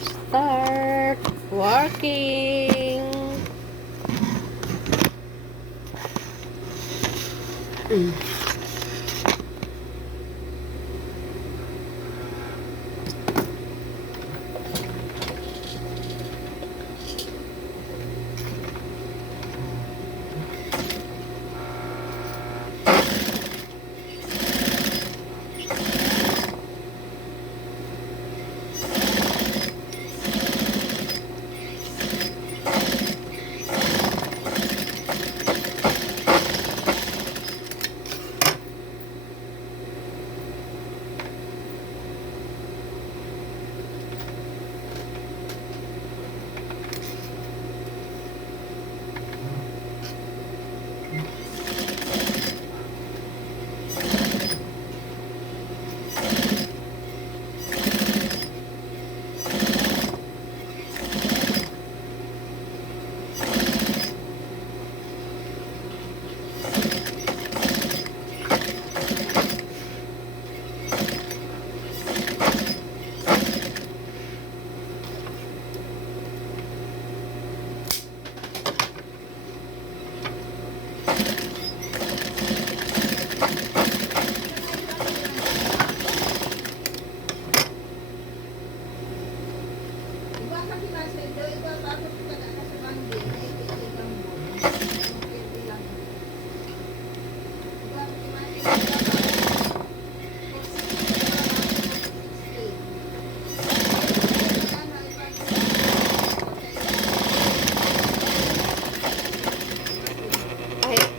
Start working.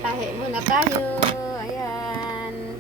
Tahi muna tayo. Ayan.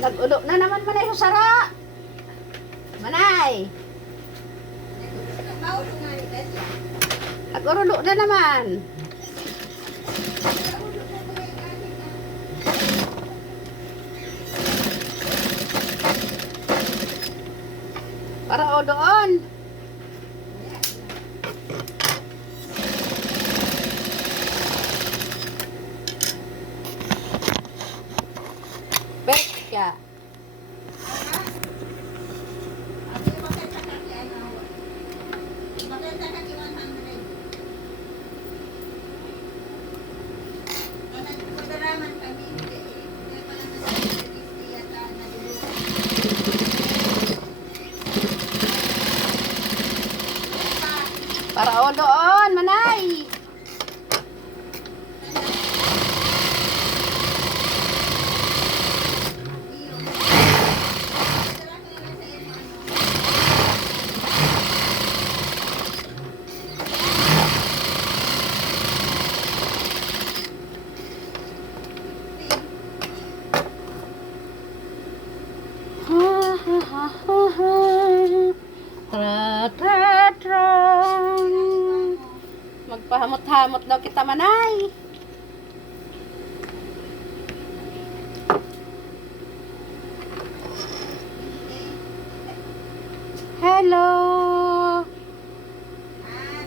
Nag-ulo na naman manay sa sara. Manay. Nag-ulo na naman. Para o doon. Pekya. Para o doon, manay. Ha ha ha ha ha. Pahamot-hamot daw kita, Manay. Hello.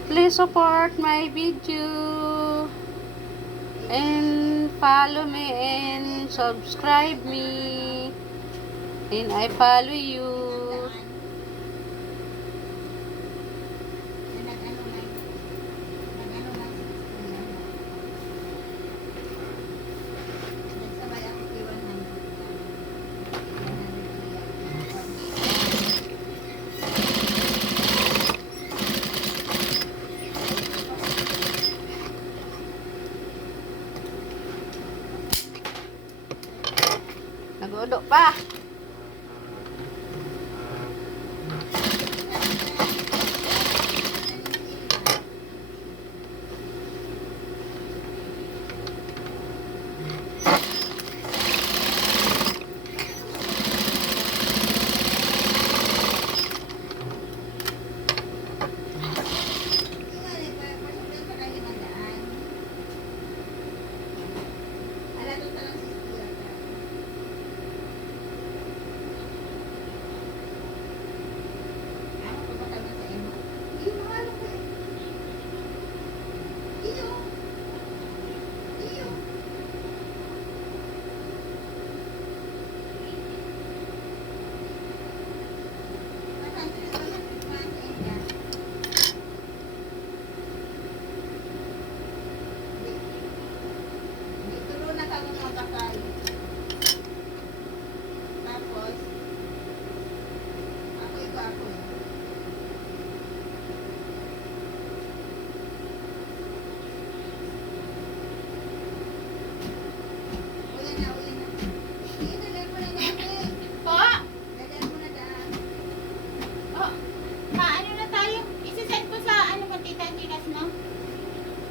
Please support my video and follow me and subscribe me and I follow you. Nag-udo pa.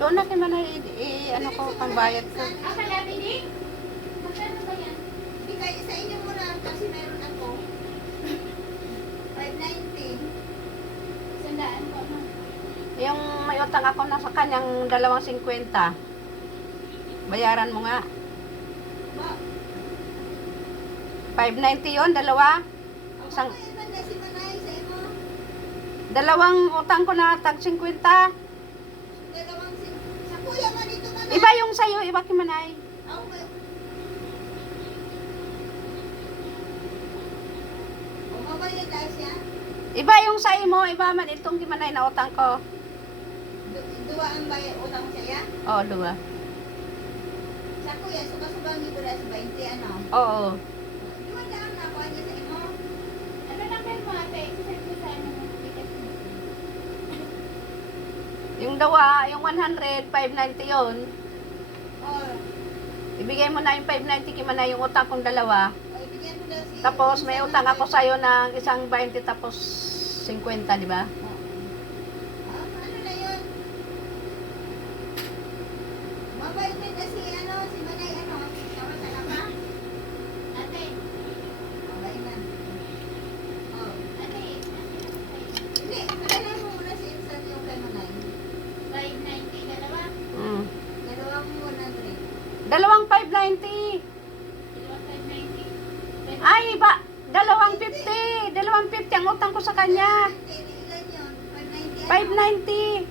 Doon na kayo na ano ko, pangbayad ko. Palabi din? Magkano ba yan? Hindi kayo sa inyo muna kasi meron ako. 590. Sandaan po. Yung may utang ako na sa kanyang 250. Bayaran mo nga. Ba? 590 yun, dalawa. Isang, Ako yung si Manay sa imo. dalawang utang ko na tag 50. Dalawang sa kuya man ito Manay. Iba yung sa'yo, iba kay Manay. Ako ba? O mabayad tayo siya? Iba yung sa imo, iba man itong kay Manay na utang ko. Dua ang bayad utang sa iya? Oo, dua. Sa kuya, suka-subang nito na sa 20 ano? Oo. Dua lang nakuha niya sa imo. Ano number mo ate? Isa-set ko sa ano mo. Yung dawa, yung 100, 590 yun. Oh, Ibigay mo na yung 590 kay Manay, yung utang kong dalawa. ibigyan ko daw si... Tapos may utang ako sa'yo ng isang 20 tapos 50, di ba? Ano na yun? Mabait din na si Manay Tama sa lapa? Ate. Mabait na. Oh. Ate. Hindi, padala mo muna si Insan yung kay Manay. 590, dalawa? Mm. Dalawang 100. Dalawang 590. Dalawang 590? Ay, ba? Dalawang 50. Dalawang 50 ang utang ko sa kanya. Ilan yun? 590? 590.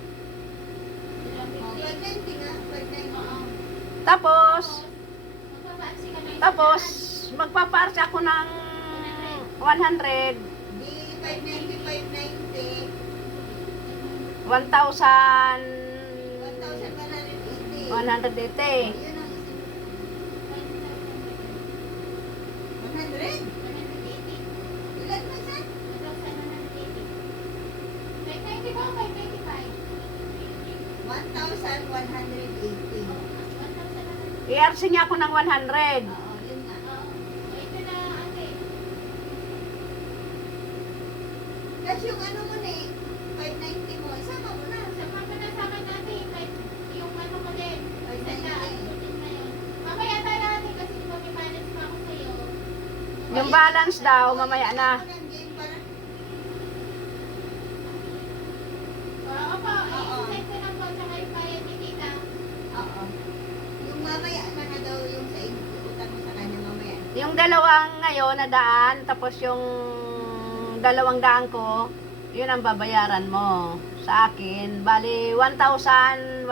Oh, 590 nga. 590. Oo. Tapos, Magpapaatsi ka na tapos, magpapaarsi ako ng 100. Di 590, 590. 1,000. 1,180. 180. Yun ang isip. 100? 180. Ilan man sa? 1,180. 590 ba o 595? 1,180. I-RC niya ako ng 100. Oo, yun nga. Oo. Ito na ate. Tapos yung ano mo na 590 mo, isama mo na. Sama mo na sa akin ate. Yung ano ko din. 590. Mamaya tayo ate kasi di ba may balance pa ako sa'yo. Yung balance daw, mamaya na. Oo po, i-set ko na po sa bayad Yung dalawang ngayon na daan, tapos yung 200 ko, yun ang babayaran mo sa akin. Bali, 1,180.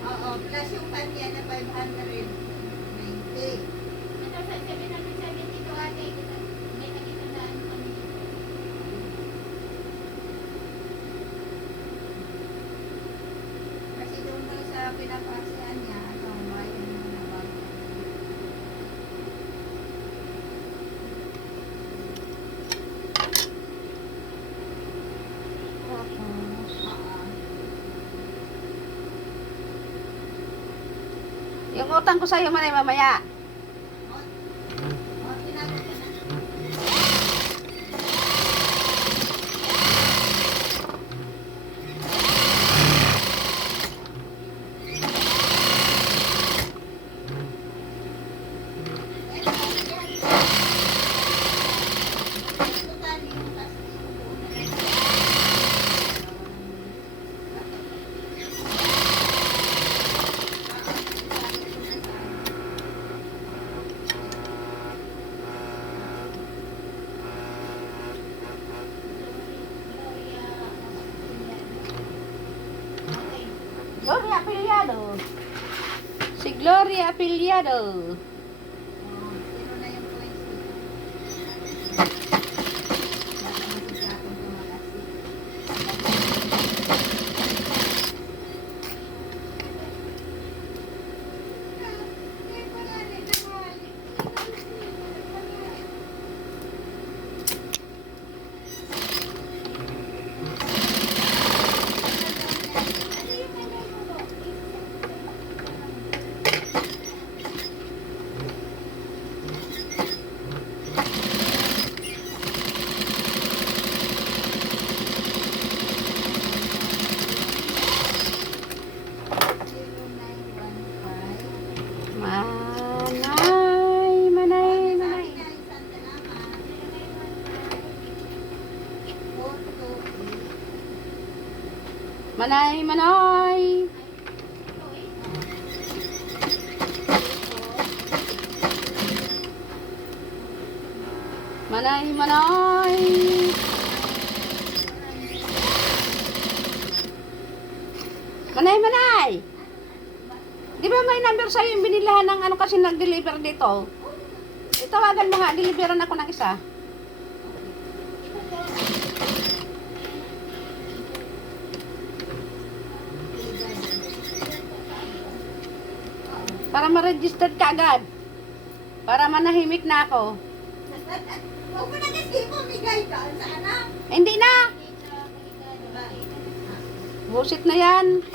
Oo, plus yung kanya na 590. Kasi doon daw sa pinapasihan niya, ano, bayan mo na bago. Oo. Yung utang ko sa'yo man ay mamaya. O, tinago ko na. Gloria Apiliado. Si Gloria Apiliado. Sino na yung points dito? Baka masigapon ko mag-asik. Manay, manay, manay. Manay, manay. Manay, manay. Manay, manay. Di ba may number sa'yo yung binilahan ng ano kasi nag-deliver dito? Itawagan mo nga, deliveran ako ng isa. Para ma-registered ka agad. Para manahimik na ako. Huwag mo na kasi pumigay ka sa anak. Hindi na. Busit na yan.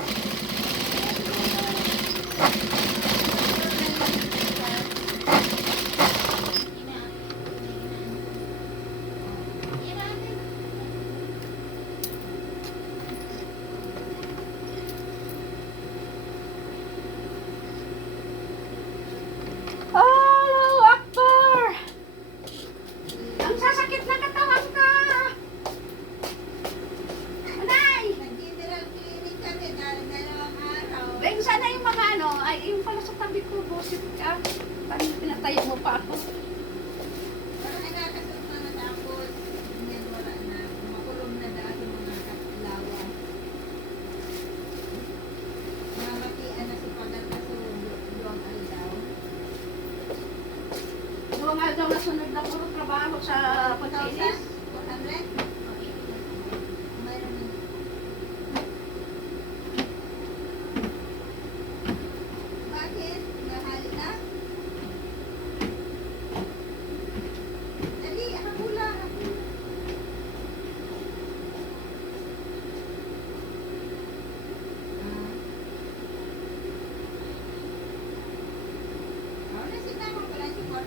Allahu Akbar! Ang sasakit na katawan ka! Anay! Nag-general clinic kami dalawang araw. Ring sana yung mga ano, ay yung pala sa tabi ko, busit ka. Paano pinatayo mo pa ako? Para nagkakasot na natapos. Yan wala na. Makulong na dahil mga katlawan. Mamatian na si Pagkakaso luwang aldaw. Yung nga daw nasunod na puro trabaho sa pagkinis. 400? Mayroon na. Bakit? Mahal na? Dali, habula, habula. Wala sinama ko lang support.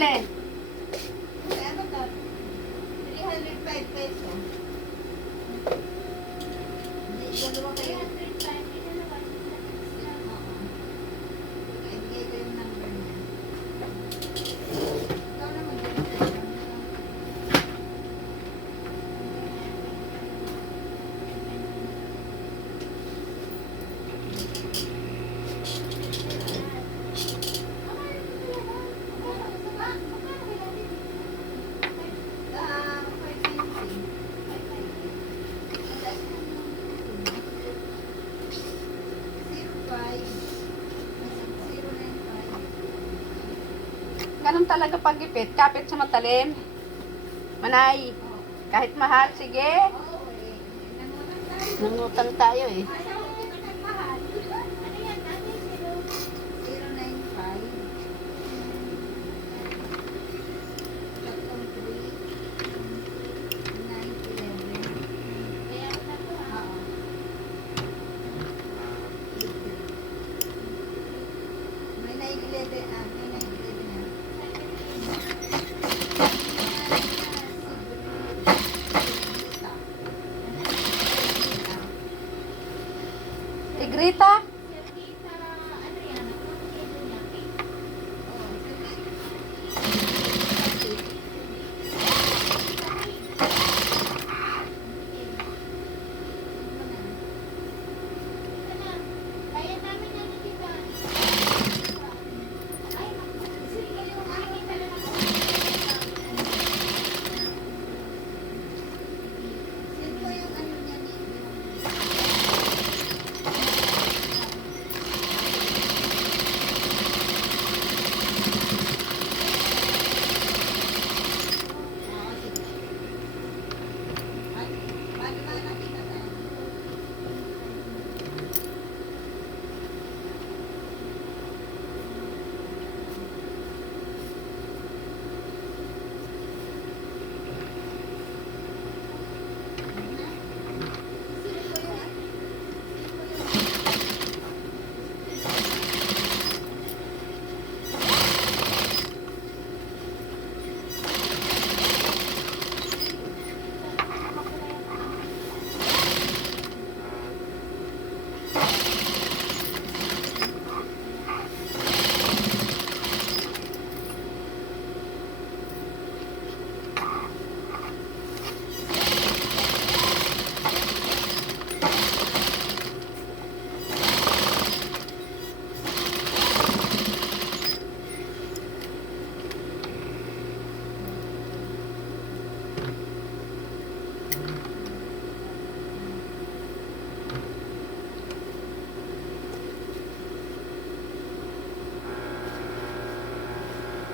Alin? Hindi, ano to? 305 peso. Hindi, dalawa kayo. Oo. Ibigay ko yung number niya. Ikaw na mag-ibigay. Ganun talaga pagipit. Kapit sa matalim. Manay. Kahit mahal, sige. Nangutang tayo eh. May 911 ah, may 911 ah. Tigrita?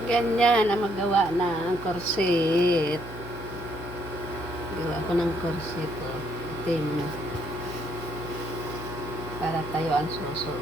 Ganyan ang magawa ng korset. Gawa ko ng korset. Oh. Itim. Para tayo ang suso.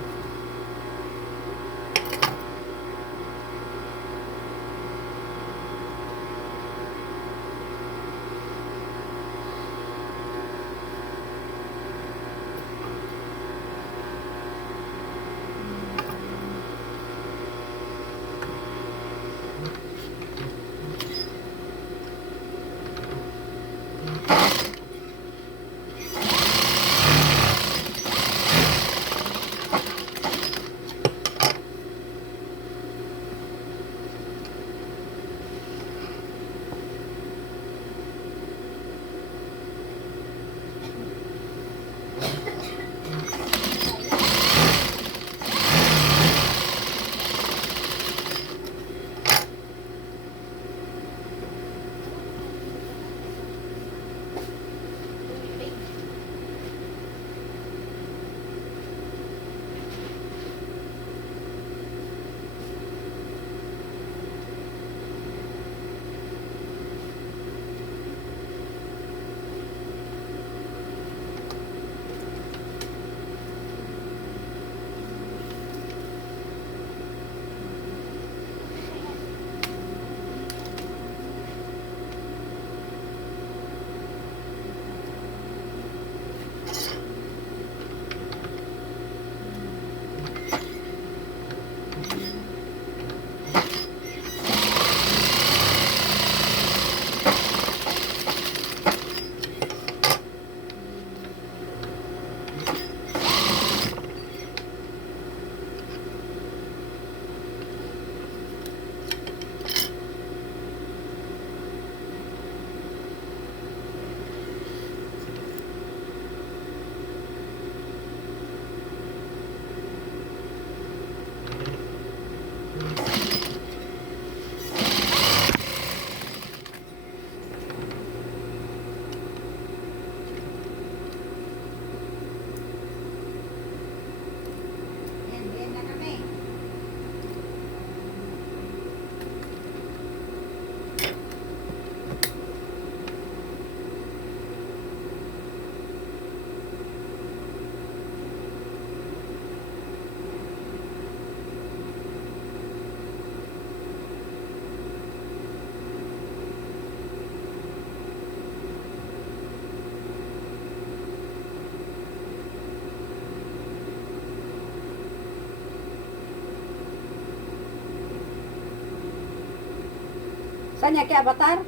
Kanya kay Avatar?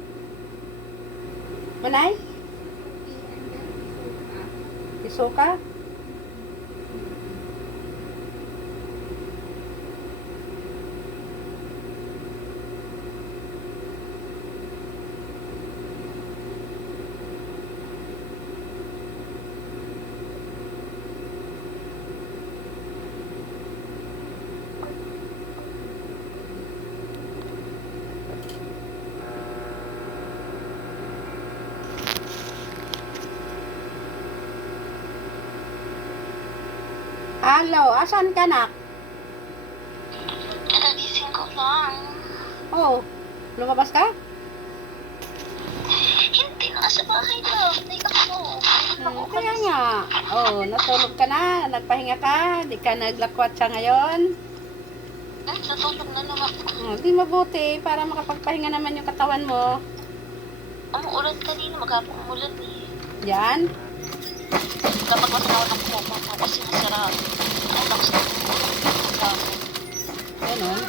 Manay? Isuka? Hello, asan ka nak? Kakagising ko lang. Oh, lumabas ka? Hindi na sa bahay lang. Hindi ako. Kaya nga. Oh, natulog ka na, nagpahinga ka, di ka naglakwat sa ngayon. Natulog na naman ako. Di mabuti para makapagpahinga naman yung katawan mo. Ang ulan kanina, maghapong umulan eh. Yan. Kapag masalaw ng kuko kasi masarap. Ang lakas ng ulan. Ganun.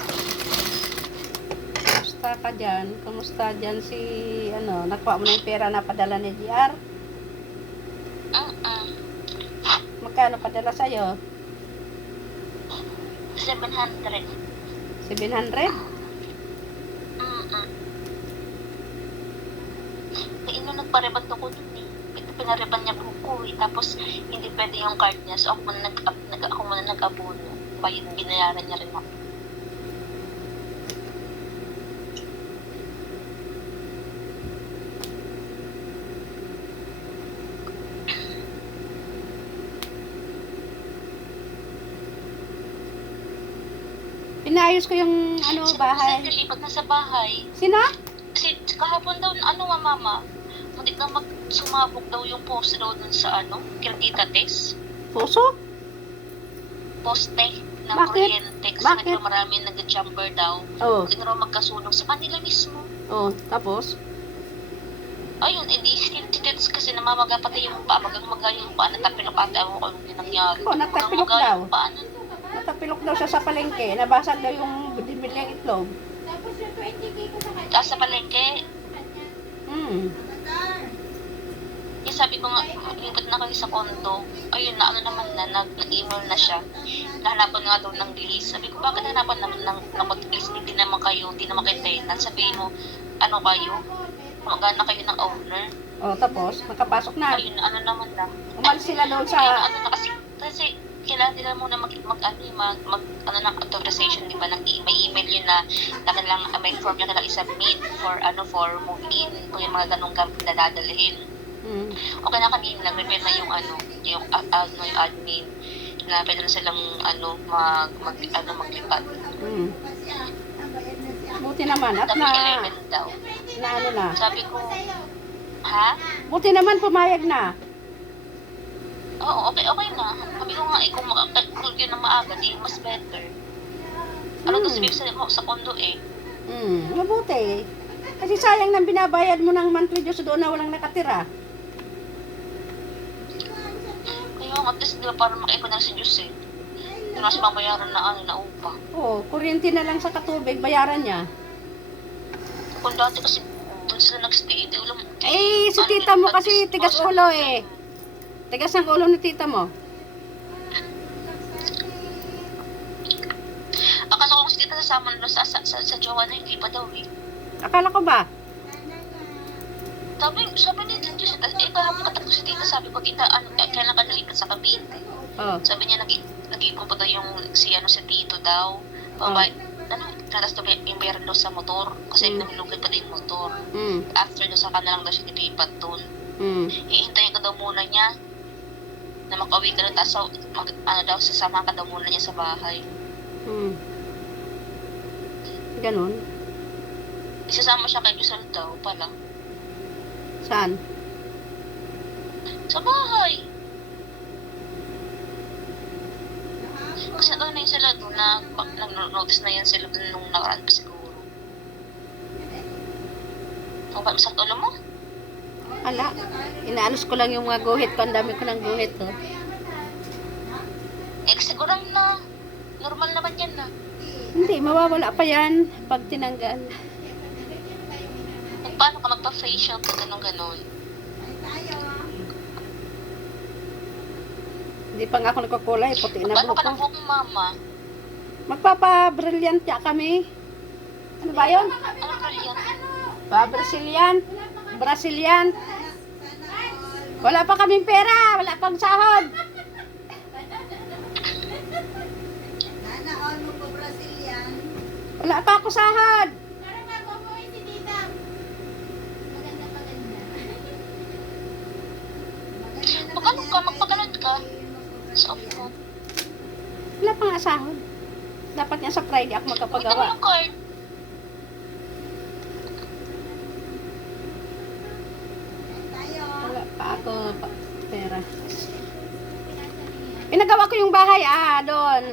Kumusta ka dyan? Kumusta dyan si, nakuha mo na yung pera na padala ni GR? Magkano padala sa'yo? 700. 700? Ino nagpareban ko dun eh. Pinareban niya buko eh. Tapos hindi pwede yung card niya. So ako muna nag-abono. Bayad binayaran niya rin ako. Pinayos ko yung, bahay. Nilipat na sa bahay. Sino? Kasi kahapon daw, mama, hindi na sumabog daw yung poste daw dun sa kila Tita Tess. Puso? Poste ng Bakit? kuryente. Kasi Bakit? nagkaroon marami nag-jumper daw. Oh. Hindi na raw magkasunog sa kanila mismo. Oh, tapos? Ayun, edi si Tita Tess kasi namamaga pati yung paa. Magang-maga yung paa. Natapilok ata ako kung ano nangyari. Oh, natapilok Magang-maga daw. yung paa. Natapilok daw siya sa palengke. Nabasag daw yung biniling itlog. Tapos yung 20k ko sa kanya. Tapos sa palengke, Avatar. yung sabi ko nga, lipat na kayo sa kondo. Ayun na, nag-email na siya. Nahanapan nga daw ng list. Sabi ko, bakit hanapan naman ng list? Hindi naman kayo tenant. Sabihin mo, kayo? Magana kayo ng owner. Oh, tapos, nakapasok na. Ayun, naman na. Umalis sila doon Ayun, sa... na kasi kailangan nila muna mag ng authorization, di ba? May email yun na kailangan, may form na kailangan i-submit for move-in, kung yung mga ganong gamit na dadalhin. Okay na kanina, nag-prepare na yung yung admin, na pwede na silang maglipat. Buti naman at Tapos 11 daw. na. Sabi ko, ha? Buti naman pumayag na. Oo, okay na. Sabi ko nga, kung yun ang maaga, di mas better. Kasi sa kondo eh. Mabuti. Kasi sayang nang binabayad mo ng monthly dues doon na walang nakatira. Kaya at least diba parang makaipon na si Diyos eh. Yung nasa mabayaran na upa. Oo, kuryente na lang sa katubig, bayaran niya. Kung dati kasi doon sila nagstay, di ulam. Si tita mo kasi tigas ulo eh. Tigas ang ulo ni tita mo. Akala ko kasi tita sasama na sa jowa na hindi pa daw eh. Akala ko ba? Sabi ni Diyos, kahapon katapos si tita, sabi ko, tita, kailan ka nalipat sa Cavite? Oh. Sabi niya, nag-iipon pa daw yung si tito daw. Natas daw yung bayaran daw sa motor. Kasi nahulugan pa daw yung motor. After daw sa kanalang daw siya nilipat doon. Hihintayin ka daw muna niya na makauwi ka na, tapos sasama ka daw muna niya sa bahay. Ganon. Isasama siya kay Giselle daw pala. Saan? Sa bahay. Kasi na yun sila doon, nag-notice na yan sila doon nung nakaraan pa siguro. Ang ba, masakit ulo mo? Ala, inaanos ko lang yung mga guhit ko. Ang dami ko ng guhit, oh. Siguro na, normal naman yan na. Hindi, mawawala pa yan pag tinanggal. magpa-facial ka, ganon. Ay, tayo. Hindi pa nga ako nagkukulay, puti na Paano buhok ka ko. ng buhok mo, mama? Magpapa-brilliant ka kami. Ano ba yun? Ano brilliant? Pa-Brazilian. Brazilian. Sana all. Wala pa kaming pera, wala pang sahod. Sana all mo po Brazilian. Wala pa ako sahod. Parang ako mo si Tita. Maganda. Magkano ka? Magpaganon ka? Sa phone. Wala pa nga sahod. Dapat nga sa Friday ako Gamitin mo magkapagawa. yung card. Tayo. Wala pa ako pera. Pinagawa ko yung bahay, doon.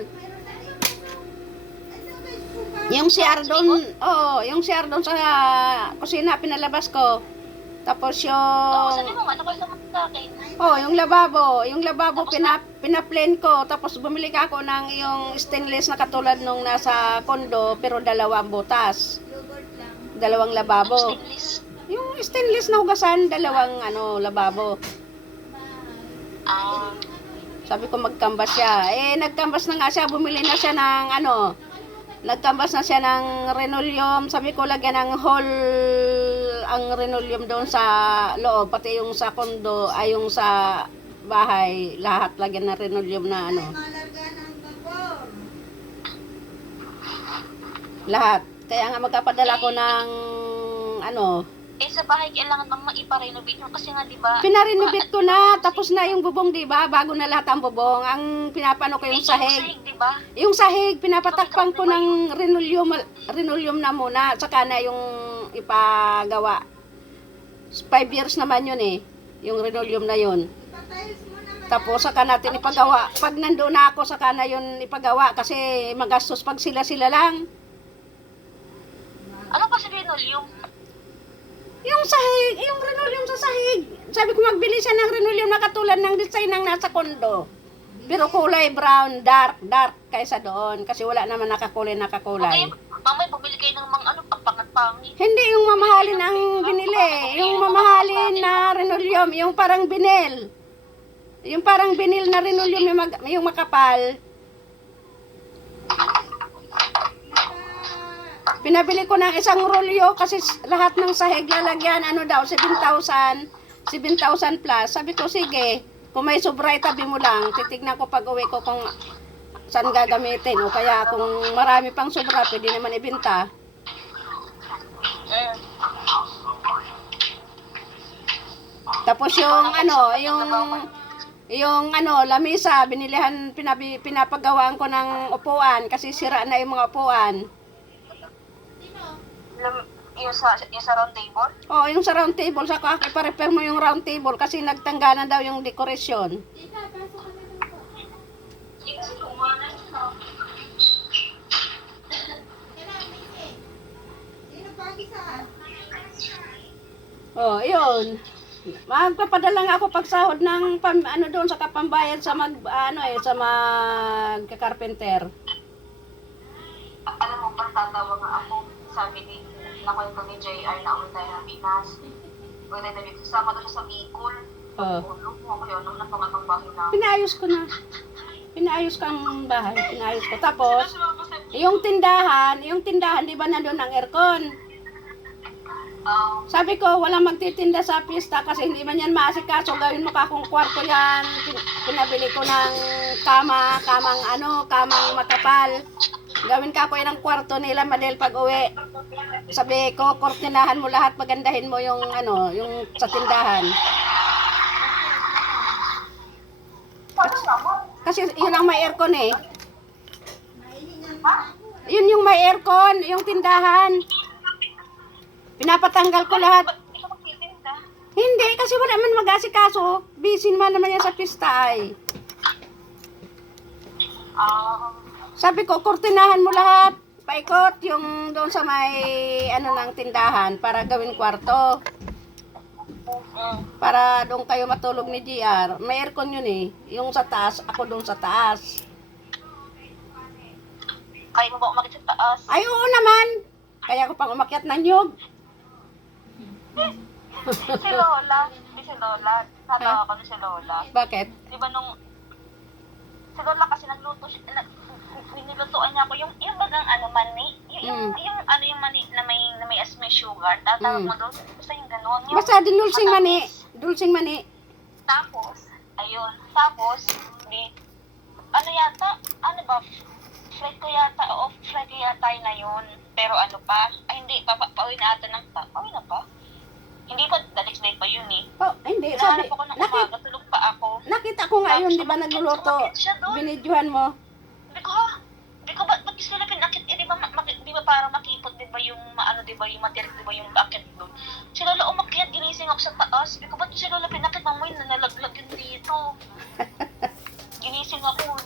Yung CR doon, yung CR doon sa kusina, pinalabas ko. Tapos Oo, sabi yung, mo, ano kayo naman sa akin? yung lababo pinaplen ko. Tapos bumili ka ako ng yung stainless na katulad nung nasa kondo, pero dalawang butas. Yogurt lang. Dalawang lababo. Stainless. Yung stainless na hugasan, dalawang lababo. Ah, Sabi ko magkambas siya. Nagkambas na nga siya, bumili na siya ng nagkambas na siya ng linoleum. Sabi ko lagyan ng hole ang linoleum doon sa loob, pati yung sa kondo, ay yung sa bahay, lahat lagyan ng linoleum na Malarga ng vapor. lahat. Kaya nga magkapadala ko ng sa bahay kailangan bang maipa-renovate nyo? Kasi nga, di ba? pinarenovate ko na, tapos na yung bubong, di ba? Bago na lahat ang bubong. Ang pinapano ko yung sahig. di ba? Yung sahig, pinapatakpan ko ng linoleum na muna, saka na yung ipagawa. 5 years naman yun yung linoleum na yun. Ipatiles mo naman. Tapos saka natin ipagawa. Pag nandoon na ako, saka na yun ipagawa kasi magastos pag sila-sila lang. Ano kasi linoleum? Yung sahig, yung linoleum sa sahig. Sabi ko magbili siya ng linoleum na katulad ng design ng nasa kondo. Pero kulay brown, dark kaysa doon. Kasi wala naman nakakulay. Okay, mamay bumili kayo ng mga pangpangat-pangit. Hindi yung mamahalin ang binili. Yung mamahalin na linoleum, yung parang binil. Yung parang binil na linoleum, yung makapal. Pinabili ko ng isang rolyo kasi lahat ng sahig lalagyan, 7,000 plus. Sabi ko, sige, kung may sobra, itabi mo lang. Titignan ko pag uwi ko kung saan gagamitin. O kaya kung marami pang sobra, pwede naman ibenta. Tapos yung lamisa, pinapagawaan ko ng upuan kasi sira na yung mga upuan. Yung sa round table? Yung sa round table, saka ipa-repair mo yung round table kasi nagtanggalan daw yung dekorasyon. Sino pa ang isa? Yun. Magpapadala nga ako pagsahod ng doon sa kapambayad sa sa magka-carpenter. Alam mo ba, tatawa nga ako. Sabi ni, nakwento ni JR na uwi tayo ng Pinas. Uwi tayo na dito. Sama daw siya sa Bicol. Ulog mo ako yun. Nung napangatang bahay na. Pinayos ko na. Pinayos ko ang bahay. Pinayos ko. Tapos, yung tindahan, di ba nandun ang aircon? Sabi ko, walang magtitinda sa pista kasi hindi man yan maasikaso. Gawin mo ka kung kwarto yan. Pinabili ko ng kamang makapal. Gawin ka ko yan ang kwarto nila, Madel, pag uwi. Sabi ko, kortinahan mo lahat, pagandahin mo yung yung sa tindahan. Kasi yun ang may aircon Yun yung may aircon, yung tindahan. Pinapatanggal ko lahat. Hindi ka magtitinda. Hindi, kasi wala man mag-asikaso. Busy naman yan sa pista ay. Sabi ko, kurtinahan mo lahat. Paikot yung doon sa may ng tindahan para gawin kwarto. Para doon kayo matulog ni GR. May aircon yun Yung sa taas, ako doon sa taas. Kaya mo ba umakit sa taas? Ay, oo naman. Kaya ko pang umakyat ng nyug. Si Lola. Si Lola. Natawa ko na si Lola. Bakit? Di ba nung... Si Lola kasi nagluto siya. Nilutuan niya ako yung bagang ano, mani. Yung mani na may sugar. Tatawag mo doon. Basta yung gano'n. Yung, Basta din dulcing mani. Dulcing mani. Tapos, ayun. Tapos, ano yata? Ano ba? Fried ko yata. O, fried ko yata yun na yun. Pero ano pa? Ay, hindi. Pauwi na ata ng... Pauwi na pa? Hindi pa. The next day pa yun eh. Oh, hindi. Sabi, Nahanap ako ng umaga. Tulog pa ako. nakita ko nga yun, di ba nagluluto? Binidyohan mo. Sabi ko, ha? Sabi ko, ba't gusto na pinakit? Eh, di ba para makipot, di ba yung maano, di ba yung matirik, di ba yung bakit doon? Si Lola umakyat, ginising ako sa taas. Sabi ko, ba't si Lola pinakit? Mamoy na nalaglag yun dito. Ginising ako.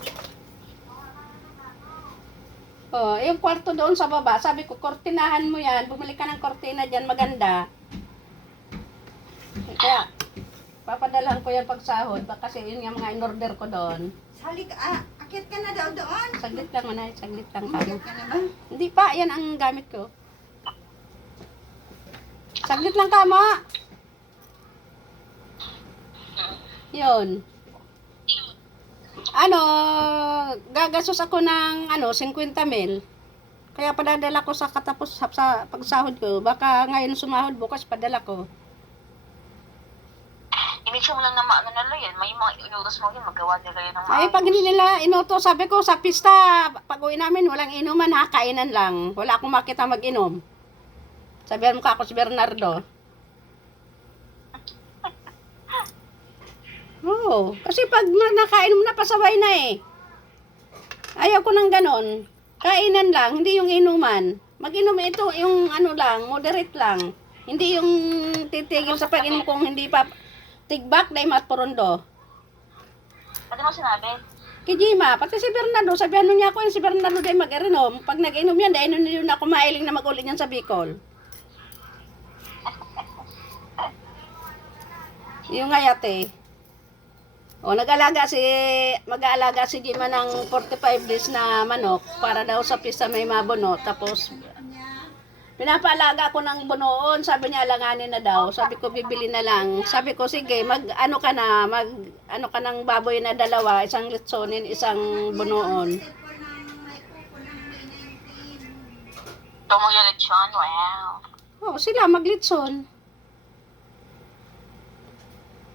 Oh, yung kwarto doon sa baba, sabi ko, kortinahan mo yan. Bumili ka ng kortina dyan, maganda. Kaya, papadalhan ko yan pag sahod. Kasi yun yung mga in-order ko doon. Sali ka, akit ka na daw doon. Saglit lang, manay. Saglit lang. Akit ka na ba? Hindi pa, yan ang gamit ko. Saglit lang ka mo. Yun. Ano, gagasos ako ng 50 mil. Kaya padadala ko sa katapos sa pagsahod ko. Baka ngayon sumahod, bukas padala ko. I-make mo lang na maano nila yan. May mga inutos mo yun, magawa nila yan ng Ay, pag hindi nila inuto, sabi ko sa pista, pag uwi namin, walang inuman ha, kainan lang. Wala akong makita mag-inom. Sabihan mo ka ako si Bernardo. Oo, kasi pag nakainom na, pasaway na eh. Ayaw ko ng ganon. Kainan lang, hindi yung inuman. Mag-inom ito, yung lang, moderate lang. Hindi yung titigil sa pag-inom kung hindi pa tigbak dahil matpurundo. Pati mo sinabi? Kay Jima, pati si Bernardo, sabihan niya ako yun, si Bernardo dahil mag-inom. Pag nag-inom yan, dahil yun ako mailing na mag-uli niyan sa Bicol. Yung ngayate. O, mag-aalaga si Jima ng 45 days na manok para daw sa pista may mabuno. Tapos, pinapaalaga ko ng bunoon. Sabi niya, alanganin na daw. Sabi ko, bibili na lang. Sabi ko, sige, mag-ano ka ng baboy na 2, isang litsonin, isang bunoon. Tumuyo lechon, wow. Oh, sila maglitson.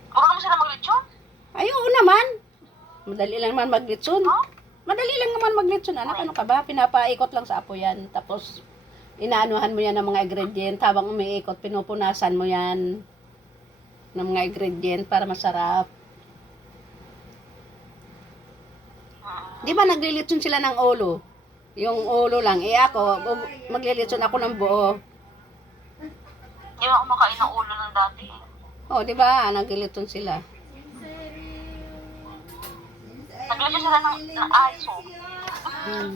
Puro mo sila mag-lechon? Ay, oo naman. Madali lang naman maglitson. Huh? Madali lang naman maglitson, anak. Ano ka ba? Pinapaikot lang sa apo yan. Tapos, inaanuhan mo yan ng mga ingredient. Habang umiikot, pinupunasan mo yan ng mga ingredient para masarap. Di ba naglilitson sila ng ulo? Yung ulo lang. Eh ako, maglilitson ako ng buo. Hindi ako makain ng ulo ng dati. Oh, di ba? Naglilitson sila. Naglilitson sila ng aso. Hmm.